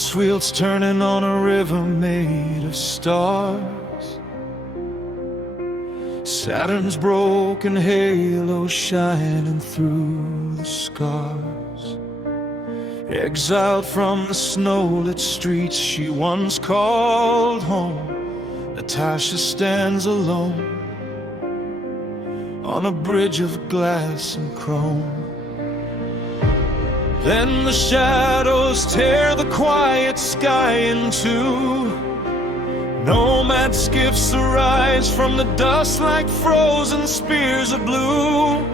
Glass wheels turning on a river made of stars. Saturn's broken halo shining through the scars. Exiled from the snow-lit streets she once called home, Natasha stands alone on a bridge of glass and chrome. Then the shadows tear the quiet sky in two. Nomad skiffs arise from the dust like frozen spears of blue.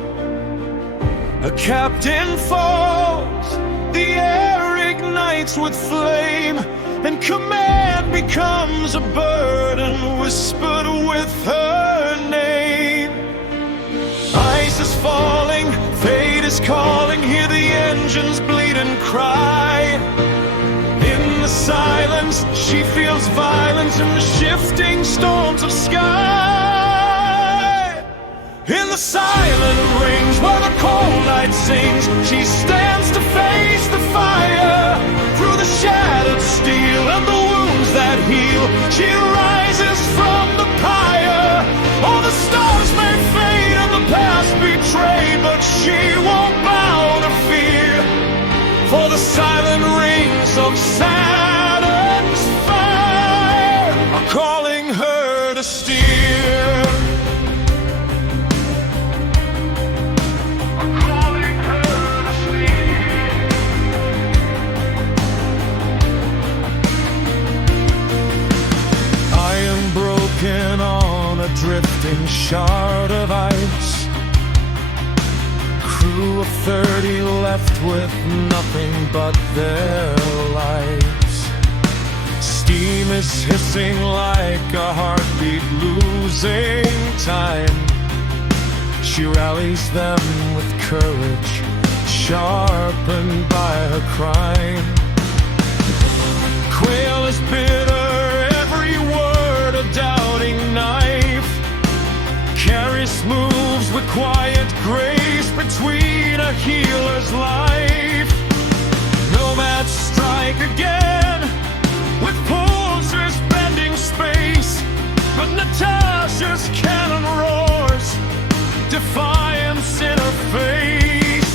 A captain falls, the air ignites with flame, and command becomes a burden whispered with her name. Ice is falling, fate is calling, hear the engines bleed and cry. In the silence, she feels violence in the shifting storms of sky. In the silent rings where the cold night sings, she stands to face the fire. Through the shattered steel and the wounds that heal, she rises from the pyre. All the stars may fade and the past betray, but she won't bow to fear. For the silent rings of Saturn's fire are calling her to steer. Are calling her to steer. I am broken on a drifting shard of ice. Crew of 30 left with nothing but their lives. Steam is hissing like a heartbeat losing time. She rallies them with courage sharpened by her crime. Quail is bitter, every word a doubting knife. Carries moves with quiet grace between a healer's life. Nomads strike again with pulsers bending space, but Natasha's cannon roars, defiance in her face.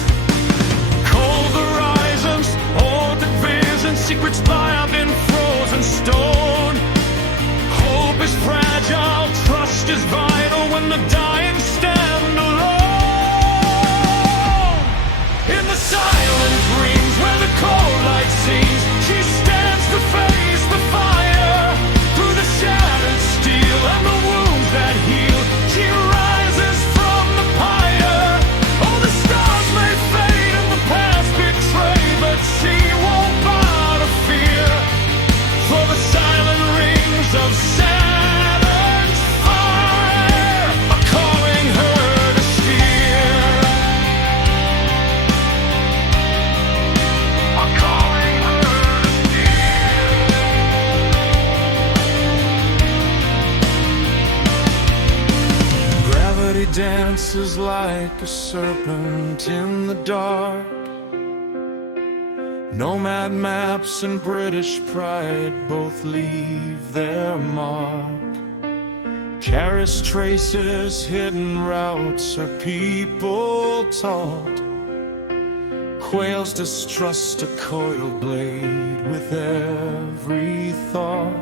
Cold horizons, haunted visions, secrets lie up in frozen stone. Hope is fragile, trust is vital when the dying stand alone. In the silent dreams where the cold light sings, she stands to face the fire. Through the shattered steel and the wounds that heal, she rises from the pyre. All the stars may fade and the past betray, but she won't bow to fear. For the silent rings of Saturn's fire are calling her to steer. Are calling her to steer. Gravity dances like a serpent in the dark. Nomad maps and British pride both leave their mark. Carries traces, hidden routes her people taught. Quails distrust a coiled blade with every thought.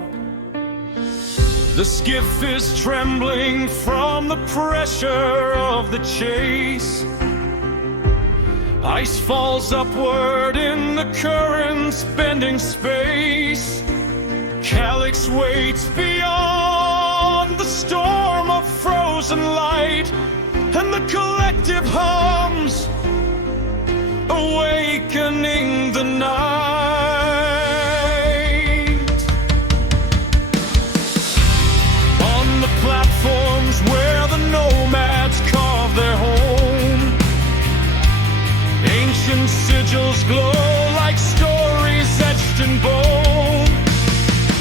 The skiff is trembling from the pressure of the chase. Ice falls upward in the currents, bending space. Calyx waits beyond the storm of frozen light, and the collective hums, awakening the night. On the platforms where the nomads carve their home, ancient sigils glow like stories etched in bone.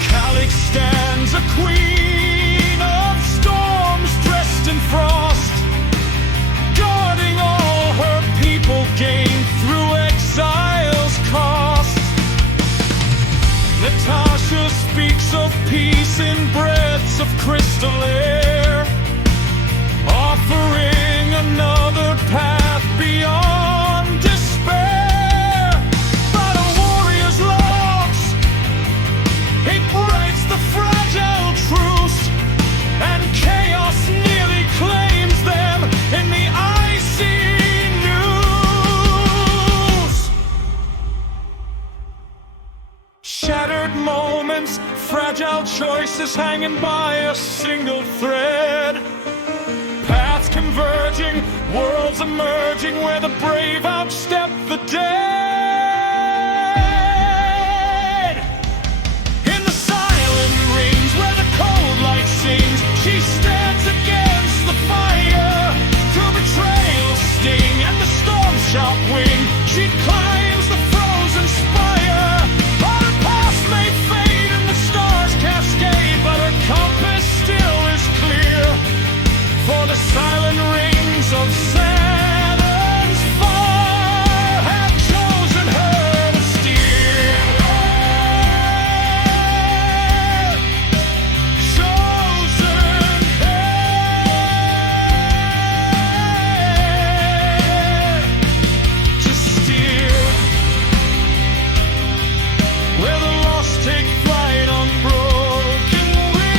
Calyx stands a queen of storms dressed in frost, guarding all her people gained through exile's cost. waves of peace in breaths of crystal air, offering another path beyond despair. But a warrior's loss, it breaks the fragile truce, and chaos nearly claims them in the icy news. Shattered moments, fragile choices hanging by a single thread, paths converging, worlds emerging where the brave outstep the dead. In the silent rings where the cold light sings, she stands against the fire. Through betrayal's sting and the storm's sharp wing, she climbs the frozen spire. Her past may fade and the stars cascade, but her compass still is clear. For the silent rings of Saturn's fire have chosen her to steer. Chosen her to steer. Where the lost take flight on broken wings.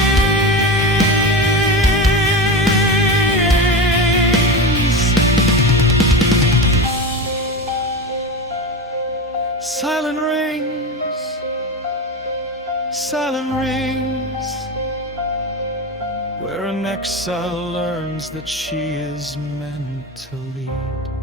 Silent rings, silent rings, where an exile learns that she is meant to lead.